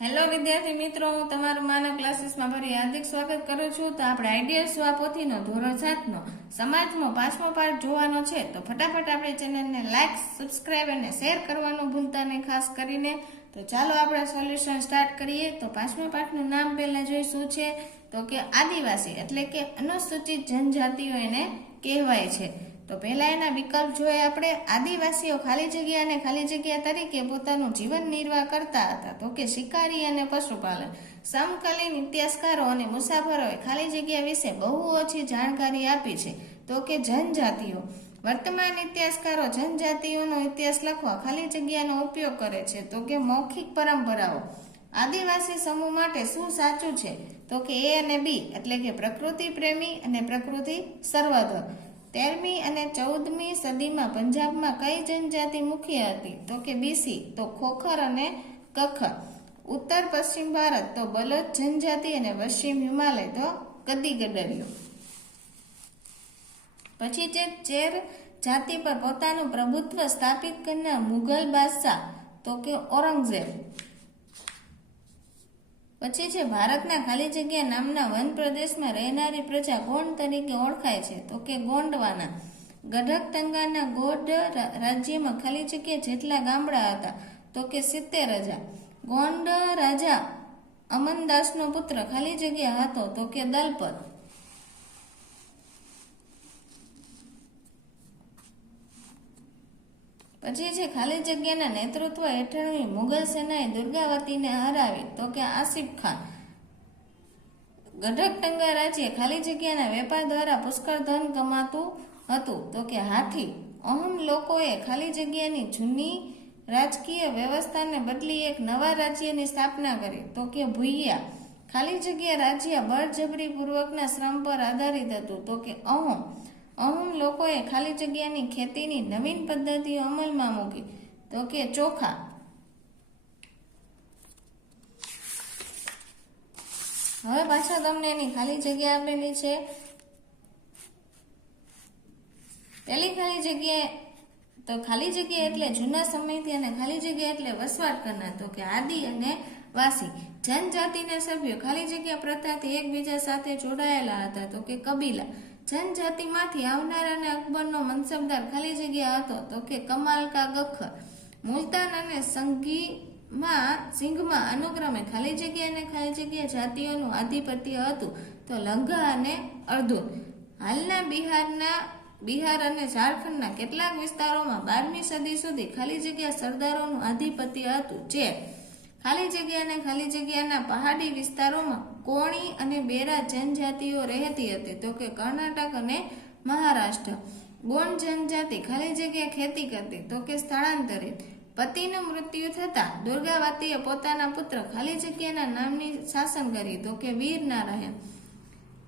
Hello વિદ્યાર્થી મિત્રો, હું તમારું માનવ ક્લાસીસમાં ફરી હાર્દિક સ્વાગત કરું છું. તો આપણે આઈડિયલ સ્વા પોથીનો ધોરણ 7નો સમાજનો 5મો પાઠ જોવાનો છે. તો ફટાફટ આપણે ચેનલને લાઈક, સબસ્ક્રાઇબ અને શેર કરવાનું ભૂલતા નહીં ખાસ કરીને. તો ચાલો આપણે સોલ્યુશન સ્ટાર્ટ કરીએ. તો 5મા પાઠનું નામ પહેલા જોઈ શું છે, તો કે આદિવાસી એટલે કે અનુસૂચિત જનજાતિઓ એને કહેવાય છે. તો પહેલા એના વિકલ્પ જોઈએ આપણે. આદિવાસીઓ ખાલી જગ્યા અને ખાલી જગ્યા તરીકે પોતાનું જીવન નિર્વાહ કરતા હતા. તો કે શિકારી અને પશુપાલન. સમકાલીન ઇતિહાસકારો અને મુસાફરોએ ખાલી જગ્યા વિશે બહુ ઓછી જાણકારી આપી છે. તો કે જનજાતિઓ. વર્તમાન ઇતિહાસકારો જનજાતિઓનો ઇતિહાસ લખવા ખાલી જગ્યાનો ઉપયોગ કરે છે. તો કે મૌખિક પરંપરાઓ. આદિવાસી સમૂહ માટે શું સાચું છે, તો કે એ અને બી એટલે કે પ્રકૃતિ પ્રેમી અને પ્રકૃતિ સર્વધર. 13મી અને 14મી સદીમાં પંજાબમાં કઈ જનજાતિ મુખ્ય હતી, તો કે બીસી તો ખોખર અને કખર. ઉત્તર પશ્ચિમ ભારત તો બલોચ જનજાતિ અને પશ્ચિમ હિમાલય તો ગદ્દી ગડરિયો. પછી છે ચેર જાતિ પર પોતાનું પ્રભુત્વ સ્થાપિત કરનાર મુઘલ બાદશાહ, તો કે ઔરંગઝેબ. પછી છે ભારતના ખાલી જગ્યા નામના વન પ્રદેશમાં રહેનારી પ્રજા કોણ તરીકે ઓળખાય છે, તો કે ગોંડવાના. ગઢકટંગાના ગોંડ રાજ્યમાં ખાલી જગ્યા જેટલા ગામડા હતા, તો કે 70,000. ગોંડ રાજા અમનદાસનો પુત્ર ખાલી જગ્યા હતો, તો કે દલપત. પછી છે ખાલી જગ્યાના નેતૃત્વ હેઠળની મુઘલ સેનાએ દુર્ગાવતીને હરાવી, તો કે આસિફ ખાન. ગઢકટંગા રાજ્ય ખાલી જગ્યાના વેપાર દ્વારા પુષ્કળ ધન કમાતું હતું, તો કે હાથી. અહમ લોકોએ ખાલી જગ્યાની જૂની રાજકીય વ્યવસ્થાને બદલી એક નવા રાજ્યની સ્થાપના કરી, તો કે ભૂયા. ખાલી જગ્યા રાજ્ય બળજબરી પૂર્વકના શ્રમ પર આધારિત હતું, તો કે અહોમ. અહોમ લોકોએ ખાલી જગ્યાની ખેતીની નવીન પદ્ધતિઓ અમલમાં મૂકી, તો કે ચોખા. હવે પાછા તમને એની ખાલી જગ્યા આપેલી છે. પેલી ખાલી જગ્યા તો ખાલી જગ્યા એટલે જૂના સમયથી અને ખાલી જગ્યા એટલે વસવાટ કરનાર, તો કે આદિ અને વાસી. જનજાતિના સભ્યો ખાલી જગ્યા પ્રથાથી એકબીજા સાથે જોડાયેલા હતા, તો કે કબીલા. જનજાતિમાંથી આવનાર અને અકબરનો મનસબદાર ખાલી જગ્યા હતો, તો કે કમાલ કા ગખર. મુલતાન અને સિંઘમાં અનુક્રમે ખાલી જગ્યા અને ખાલી જગ્યા જાતિઓનું આધિપત્ય હતું, તો લંઘા અને અર્ધુન. હાલના બિહાર અને ઝારખંડના કેટલાક વિસ્તારોમાં 12મી સદી સુધી ખાલી જગ્યા સરદારોનું આધિપત્ય હતું. જે ખાલી જગ્યા અને ખાલી જગ્યાના પહાડી વિસ્તારોમાં કોણી અને બેરા જનજાતિઓ રહેતી હતી, તો કે કર્ણાટક અને મહારાષ્ટ્ર. ગોંડ જનજાતિ ખાલી જગ્યા ખેતી કરતી, તો કે સ્થળાંતરિત. પતિનું મૃત્યુ થતા દુર્ગાવતીએ પોતાના પુત્ર ખાલી જગ્યાના નામની શાસન કરી, તો કે વીર નારાયણ.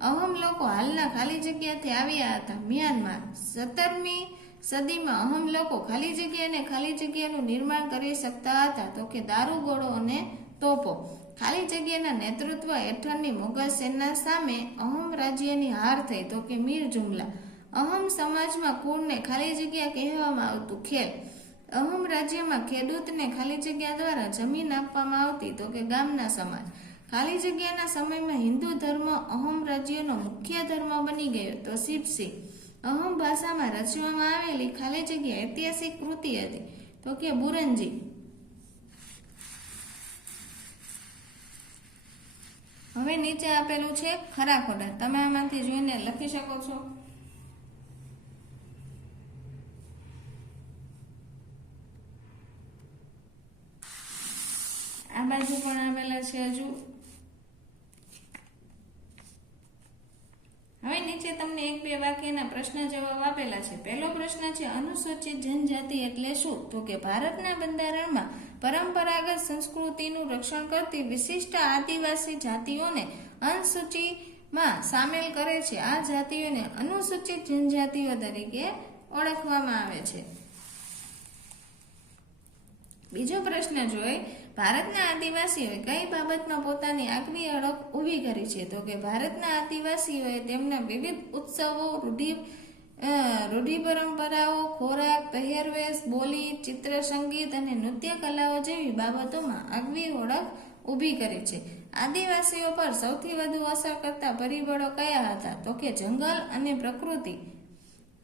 અહમ લોકો હાલના ખાલી જગ્યાથી આવ્યા હતા, મ્યાનમાર. 17મી સદીમાં અહમ લોકો ખાલી જગ્યા અને ખાલી જગ્યાનું નિર્માણ કરી શકતા હતા, તો કે દારૂગોળો અને તોપો. ખાલી જગ્યાના નેતૃત્વ હેઠળની મુઘલ સેના સામે અહમ રાજ્યની હાર થઈ, તો કે મીર જુમલા. અહમ સમાજમાં કુળને ખાલી જગ્યા કહેવામાં આવતું. ખેલ. અહમ રાજ્યમાં ખેડૂતને ખાલી જગ્યા દ્વારા જમીન આપવામાં આવતી, તો કે ગામના સમાજ. ખાલી જગ્યાના સમયમાં હિન્દુ ધર્મ અહમ રાજ્યનો મુખ્ય ધર્મ બની ગયો, તો શિવસિંહ. અહમ ભાષામાં રચવામાં આવેલી ખાલી જગ્યા ઐતિહાસિક કૃતિ હતી, તો કે બુરંજી. હવે નીચે આપેલું છે ખરા ખોટા. તમે આમાંથી જોઈને લખી શકો છો. આ બાજુ પણ આવેલા છે હજુ. હવે નીચે તમને 1-2 વાક્યના પ્રશ્ન જવાબ આપેલા છે. પહેલો પ્રશ્ન છે અનુસૂચિત જનજાતિ એટલે શું, તો કે ભારતના બંધારણમાં પરંપરાગત સંસ્કૃતિનું રક્ષણ કરતી વિશિષ્ટ આદિવાસી જાતિઓને અનુસૂચિમાં સામેલ કરે છે. આ જાતિઓને અનુસૂચિત જનજાતિઓ તરીકે ઓળખવામાં આવે છે. બીજો પ્રશ્ન જોઈ ભારતના આદિવાસીઓએ કઈ બાબતમાં પોતાની આગવી ઓળખ ઊભી કરી છે, તો કે ભારતના આદિવાસીઓએ તેમના વિવિધ ઉત્સવો, રૂઢિ પરંપરાઓ, ખોરાક, પહેરવેશ, બોલી, ચિત્ર, સંગીત અને નૃત્ય કલાઓ જેવી બાબતોમાં આગવી ઓળખ ઊભી કરી છે. આદિવાસીઓ પર સૌથી વધુ અસર કરતા પરિબળો કયા હતા? તો કે જંગલ અને પ્રકૃતિ.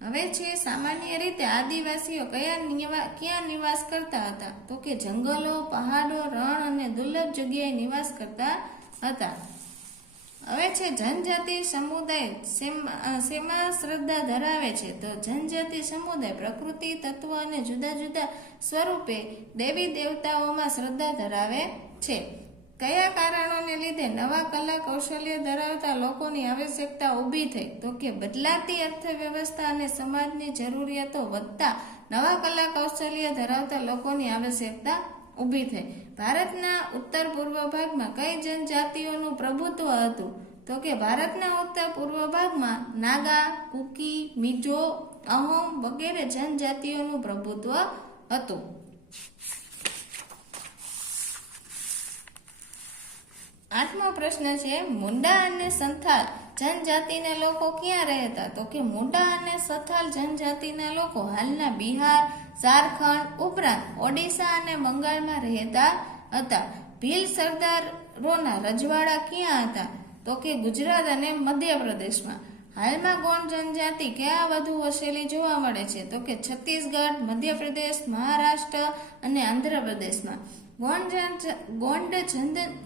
હવે છે સામાન્ય રીતે આદિવાસીઓ ક્યાં નિવાસ કરતા હતા? તો કે જંગલો, પહાડો, રણ અને દુર્લભ જગ્યાએ નિવાસ કરતા હતા. હવે છે જનજાતિ સમુદાય શેમાં શ્રદ્ધા ધરાવે છે? તો જનજાતિ સમુદાય પ્રકૃતિ તત્વ અને જુદા જુદા સ્વરૂપે દેવી દેવતાઓમાં શ્રદ્ધા ધરાવે છે. કયા કારણોને લીધે નવા કલા કૌશલ્ય ધરાવતા લોકોની આવશ્યકતા ઊભી થઈ? તો કે બદલાતી અર્થવ્યવસ્થા અને સમાજની જરૂરિયાતો વધતા નવા કલા કૌશલ્ય ધરાવતા લોકોની આવશ્યકતા ઊભી થઈ. ભારતના ઉત્તર પૂર્વ ભાગમાં કઈ જનજાતિઓનું પ્રભુત્વ હતું? તો કે ભારતના ઉત્તર પૂર્વ ભાગમાં નાગા, કુકી, મિજો, અહોમ વગેરે જનજાતિઓનું પ્રભુત્વ હતું. આઠમો પ્રશ્ન છે મુંડા અને સંથાલ જનજાતિના લોકો ક્યાં રહેતા? તો કે મુંડા અને સંથાલ જનજાતિના લોકો હાલના બિહાર, ઝારખંડ ઉપરાંત ઓડિશા અને બંગાળમાં રહેતા હતા. ભીલ સરદારોના રજવાડા ક્યાં હતા? તો કે ગુજરાત અને મધ્યપ્રદેશમાં. હાલમાં ગોંડ જનજાતિ ક્યાં વધુ વસેલી જોવા મળે છે? તો કે છત્તીસગઢ, મધ્યપ્રદેશ, મહારાષ્ટ્ર અને આંધ્રપ્રદેશમાં. ગોંડ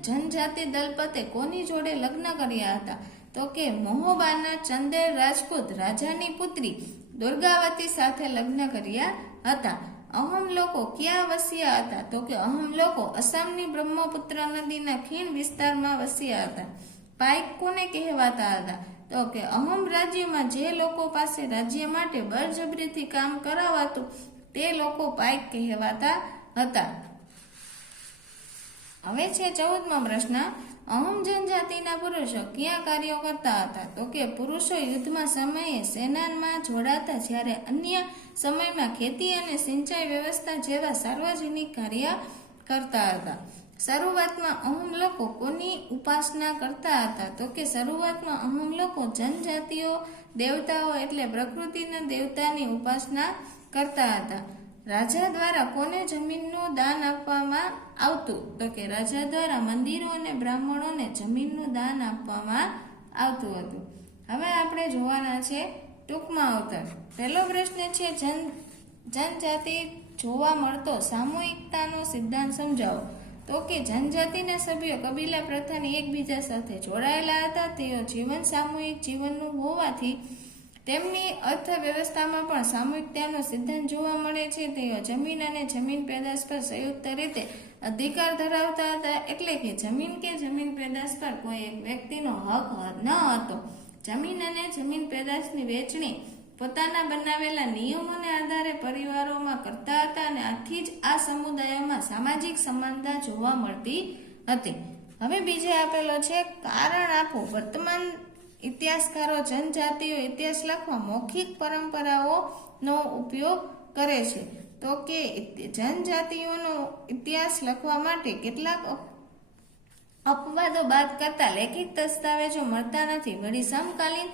જનજાતિ દલપતે કોની જોડે લગ્ન કર્યા હતા? તો કે મહોબાના ચંદેલ રાજપૂત રાજાની પુત્રી દુર્ગાવતી સાથે લગ્ન કર્યા હતા. અહોમ લોકો ક્યાં વસ્યા હતા? તો કે અહોમ લોકો અસમની બ્રહ્મપુત્ર નદીના ખીણ વિસ્તારમાં વસ્યા હતા. પાઇક કોને કહેવાતા હતા? તો કે અહોમ રાજ્યમાં જે લોકો પાસે રાજ્ય માટે બળજબરીથી કામ કરાવાતું તે લોકો પાઇક કહેવાતા હતા. હવે છે 14મો પ્રશ્ન અહોમ જનજાતિના પુરુષો ક્યાં કાર્યો કરતા હતા? તો કે પુરુષો યુદ્ધમાં સમયે સેનામાં જોડાતા, જ્યારે અન્ય સમયમાં ખેતી અને સિંચાઈ વ્યવસ્થા જેવા સાર્વજનિક કાર્ય કરતા હતા. શરૂઆતમાં અહોમ લોકો કોની ઉપાસના કરતા હતા? તો કે શરૂઆતમાં અહોમ લોકો જનજાતિઓ દેવતાઓ એટલે પ્રકૃતિના દેવતાની ઉપાસના કરતા હતા. રાજા દ્વારા કોને જમીનનું દાન આપવામાં આવતું? તો કે રાજા દ્વારા મંદિરો અને બ્રાહ્મણોને જમીનનું દાન આપવામાં આવતું હતું. હવે આપણે જોવાના છે ટૂંકમાં અવતર. પહેલો પ્રશ્ન છે જનજાતિ જોવા મળતો સામૂહિકતાનો સિદ્ધાંત સમજાવો. તો કે જનજાતિના સભ્યો કબીલા પ્રથાની એકબીજા સાથે જોડાયેલા હતા. તેઓ જીવન સામૂહિક જીવનનું હોવાથી તેમની અર્થવ્યવસ્થામાં પણ સામૂહિકતાનો સિદ્ધાંત જોવા મળે છે. તેઓ જમીન અને જમીન પેદાશ પર સંયુક્ત રીતે અધિકાર ધરાવતા હતા, એટલે કે જમીન કે જમીન પેદાશ પર કોઈ એક વ્યક્તિનો હક ન હતો. જમીન અને જમીન પેદાશની વહેંચણી પોતાના બનાવેલા નિયમોને આધારે પરિવારોમાં કરતા હતા અને આથી જ આ સમુદાયોમાં સામાજિક સમાનતા જોવા મળતી હતી. હવે બીજે આપેલો છે કારણ આપો. વર્તમાન ઇતિહાસકારો જનજાતિઓ ઇતિહાસ લખવા મૌખિક પરંપરાઓનો ઉપયોગ કરે છે. તો કે જનજાતિઓનો ઇતિહાસ લખવા માટે કેટલાક અપવાદો બાદ કરતા લેખિત દસ્તાવેજો મળતા નથી. વળી સમકાલીન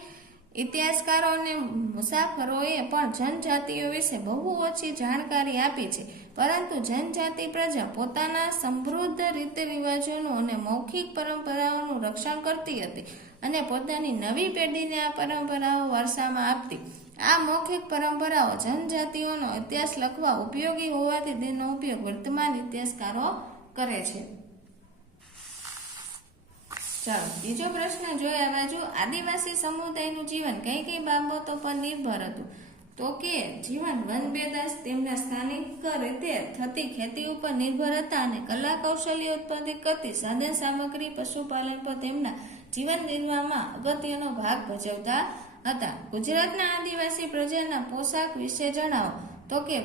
ઇતિહાસકારો અને મુસાફરોએ પણ જનજાતિઓ વિશે બહુ ઓછી જાણકારી આપી છે, પરંતુ જનજાતિ પ્રજા પોતાના સમૃદ્ધ રીત રિવાજોનું અને મૌખિક પરંપરાઓનું રક્ષણ કરતી હતી અને પોતાની નવી પેઢીને આ પરંપરાઓ વારસામાં આપતી. આ મૌખિક પરંપરાઓ જનજાતિઓનો ઇતિહાસ લખવા ઉપયોગી હોવાથી તેનો ઉપયોગ વર્તમાન ઇતિહાસકારો કરે છે. ચાલો બીજો પ્રશ્ન જોઈએ. આ બાજુ આદિવાસી સમુદાયનું જીવન કઈ કઈ બાબતો પર નિર્ભર હતું? તો કે જીવન વન પેદાશ, તેમના સ્થાનિક રીતે થતી ખેતી ઉપર નિર્ભર હતા અને કલા કૌશલ્ય ઉત્પાદિત કરતી સાધન સામગ્રી, પશુપાલન પર તેમના જીવન નિર્વાહમાં અગત્યનો ભાગ ભજવતા હતા. ગુજરાતના આદિવાસી પ્રજાના પોશાક વિશે જણાવો. તો કે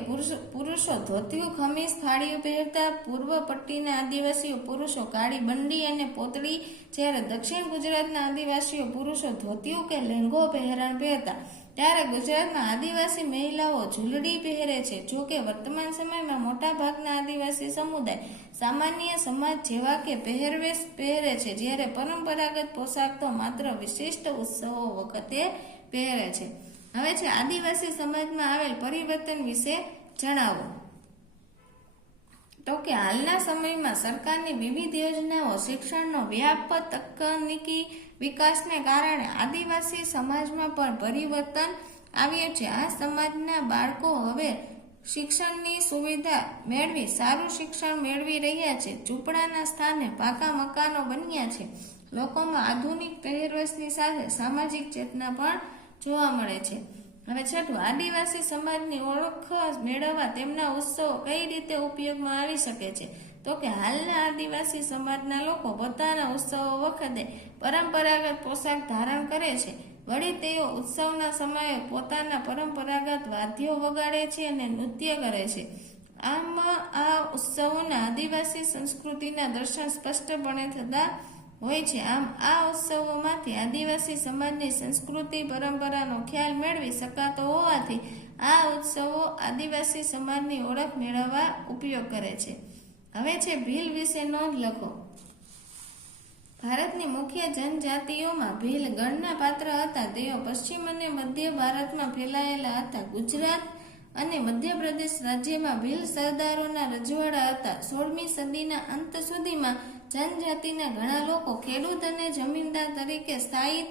પુરુષો ધોતિયું, ખમીસ, થાળીઓ પહેરતા. પૂર્વ પટ્ટીના આદિવાસીઓ પુરુષો કાળી બંડી અને પોતળી, જ્યારે દક્ષિણ ગુજરાતના આદિવાસીઓ પુરુષો ધોતિયું કે લેંઘો પહેરણ પહેરતા. ત્યારે ગુજરાતમાં આદિવાસી મહિલાઓ ઝૂલડી પહેરે છે. જો કે વર્તમાન સમયમાં મોટા ભાગના આદિવાસી સમુદાય સામાન્ય સમાજ જેવા કે પહેરવેશ પહેરે છે, જ્યારે પરંપરાગત પોશાક તો માત્ર વિશિષ્ટ ઉત્સવો વખતે પહેરે છે. હવે છે આદિવાસી સમાજમાં આવેલ પરિવર્તન વિશે જણાવો. તો કે હાલના સમયમાં સરકારની વિવિધ યોજનાઓ શિક્ષણનો વ્યાપ તકનીકી વિકાસને કારણે આદિવાસી સમાજમાં પણ પરિવર્તન આવ્યું છે. આ સમાજના બાળકો હવે શિક્ષણની સુવિધા મેળવી સારું શિક્ષણ મેળવી રહ્યા છે. ઝૂંપડાના સ્થાને પાકા મકાનો બન્યા છે. લોકોમાં આધુનિક પહેરવેશની સાથે સામાજિક ચેતના પણ જોવા મળે છે. હવે છઠ્ઠું, આદિવાસી સમાજની ઓળખ મેળવવા તેમના ઉત્સવો કઈ રીતે ઉપયોગમાં આવી શકે છે. તો કે હાલના આદિવાસી સમાજના લોકો પોતાના ઉત્સવો વખતે પરંપરાગત પોશાક ધારણ કરે છે. વળી તેઓ ઉત્સવના સમયે પોતાના પરંપરાગત વાદ્યો વગાડે છે અને નૃત્ય કરે છે. આમ આ ઉત્સવોના આદિવાસી સંસ્કૃતિના દર્શન સ્પષ્ટપણે થતા હોય છે. આમ આ ઉત્સવોમાંથી આદિવાસી સમાજની સંસ્કૃતિ પરંપરાનો ખ્યાલ મેળવી શકાતો હોવાથી આ ઉત્સવો આદિવાસી સમાજની ઓળખ મેળવવા ઉપયોગ કરે છે. હવે છે ભીલ વિશે નોંધ લખો. ભારતની મુખ્ય જનજાતિઓમાં ભીલ ગણના પાત્ર હતા. તેઓ પશ્ચિમ અને મધ્ય ભારતમાં ફેલાયેલા હતા. ગુજરાત અને મધ્યપ્રદેશ રાજ્યમાં ભીલ સરદારોના રજવાડા હતા. 16મી સદીના અંત સુધીમાં જનજાતિના ઘણા લોકો ખેડૂત અને જમીનદાર તરીકે સ્થાયી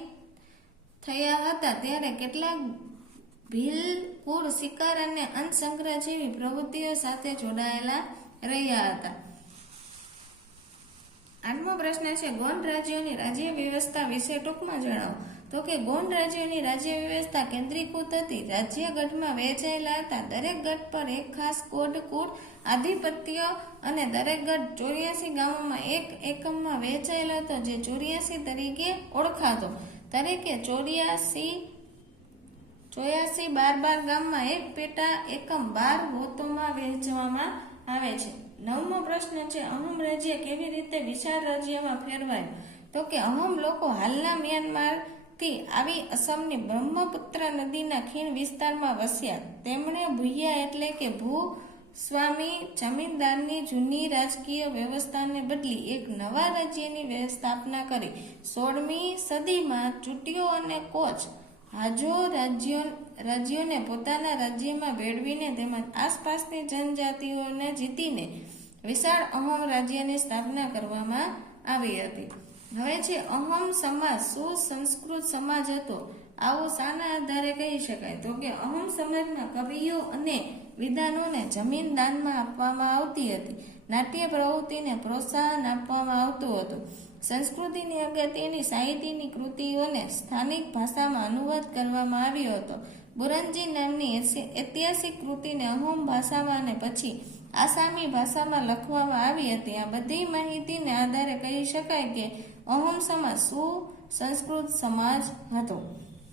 થયા હતા. ત્યારે કેટલાક ભીલ કુળ શિકાર અને અન્ન સંગ્રહ જેવી પ્રવૃત્તિઓ સાથે જોડાયેલા રહ્યા હતા. 8મો પ્રશ્ન છે ગોંડ રાજ્યોની રાજ્ય વ્યવસ્થા વિશે ટૂંકમાં જણાવો. તો કે ગોંડ રાજ્યોની રાજ્ય વ્યવસ્થા કેન્દ્રીકૃત હતી. રાજ્ય ગઢમાં વહેંચાયેલા હતા. દરેક ગઢ પર એક ખાસ કોડ કુળ આધિપત્ય અને દરેક ગઢ 84 ગામોમાં એક એકમમાં વહેંચાયેલો હતો જે 84 તરીકે ઓળખાતો. તરીકે 84 12 ગામમાં એક પેટા એકમ 12 ગોતોમાં વહેંચવામાં આવે છે. 9મો પ્રશ્ન છે અહોમ રાજ્ય કેવી રીતે વિશાળ રાજ્યમાં ફેરવાયું. તો કે અહોમ લોકો હાલના મ્યાનમારથી આવી અસમની બ્રહ્મપુત્ર નદીના ખીણ વિસ્તારમાં વસ્યા. તેમણે ભૂયા એટલે કે ભૂસ્વામી જમીનદારની જૂની રાજકીય વ્યવસ્થાને બદલી એક નવા રાજ્યની સ્થાપના કરી. 16મી સદીમાં ચૂંટીઓ અને કોચ હાજો રાજ્યોને પોતાના રાજ્યમાં ભેળવીને તેમજ આસપાસની જનજાતિઓને જીતીને વિશાળ અહોમ રાજ્યની સ્થાપના કરવામાં આવી હતી. હવે છે અહોમ સમાજ સુસંસ્કૃત સમાજ હતો. આવું શાના આધારે કહી શકાય. તો કે અહોમ સમાજમાં કવિઓ અને વિદ્વાનોને જમીન દાનમાં આપવામાં આવતી હતી. નાટ્ય પ્રવૃત્તિને પ્રોત્સાહન આપવામાં આવતું હતું. સંસ્કૃતિની અગત્યની સાહિત્યની કૃતિઓને સ્થાનિક ભાષામાં અનુવાદ કરવામાં આવ્યો હતો. બુરંજી નામની ઐતિહાસિક કૃતિને અહોમ ભાષામાં અને પછી આસામી ભાષામાં લખવામાં આવી હતી. આ બધી માહિતીને આધારે કહી શકાય કે અહોમ સમાજ સુસંસ્કૃત સમાજ હતો.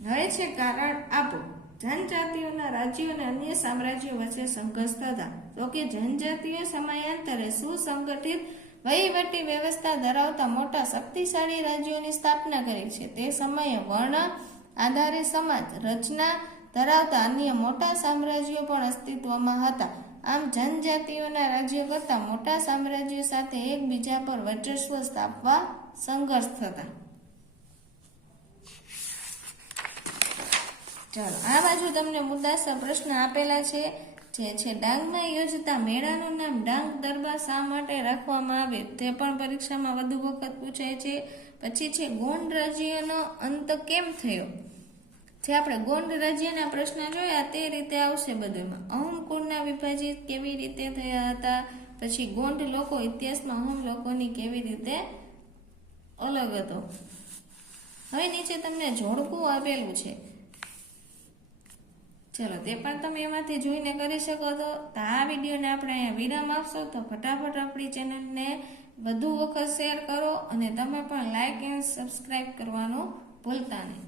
હવે છે કારણ આપો. જનજાતિઓના રાજ્યો અને અન્ય સામ્રાજ્યો વચ્ચે સંઘર્ષ થતા. તો કે જનજાતિઓ સમયાંતરે સુસંગઠિત વહીવટી વ્યવસ્થા ધરાવતા મોટા શક્તિશાળી રાજ્યોની સ્થાપના કરી છે. તે સમયે વર્ણ આધારિત સમાજ રચના ધરાવતા અન્ય મોટા સામ્રાજ્યો પણ અસ્તિત્વમાં હતા. આમ જનજાતિઓના રાજ્યો કરતા મોટા સામ્રાજ્યો સાથે એકબીજા પર વર્ચસ્વ સ્થાપવા સંઘર્ષ થતા. ચાલો આ બાજુ તમને મુદ્દાસર પ્રશ્ન આપેલા છે જે છે ડાંગમાં યોજતા મેળાનું નામ ડાંગ દરબાર શા માટે રાખવામાં આવે તે પણ પરીક્ષામાં વધુ વખત પૂછાય છે. પછી છે ગોંડ રાજ્યનો અંત કેમ થયો. જે આપણે ગોંડ રાજ્યના પ્રશ્ન જોયા તે રીતે આવશે બધુંમાં. અહોમ કુળના વિભાજિત કેવી રીતે થયા હતા. પછી ગોંડ લોકો ઇતિહાસમાં અહોમ લોકોની કેવી રીતે અલગ હતો. હવે નીચે તમને જોડકું આપેલું છે. ચલો તે પણ તમે એમાંથી જોઈને કરી શકો છો. તો આ વિડીયોને આપણે અહીંયા વિરામ આપશો તો ફટાફટ આપણી ચેનલને વધુ વખત શેર કરો અને તમે પણ લાઈક એન્ડ સબસ્ક્રાઈબ કરવાનું ભૂલતા નહીં.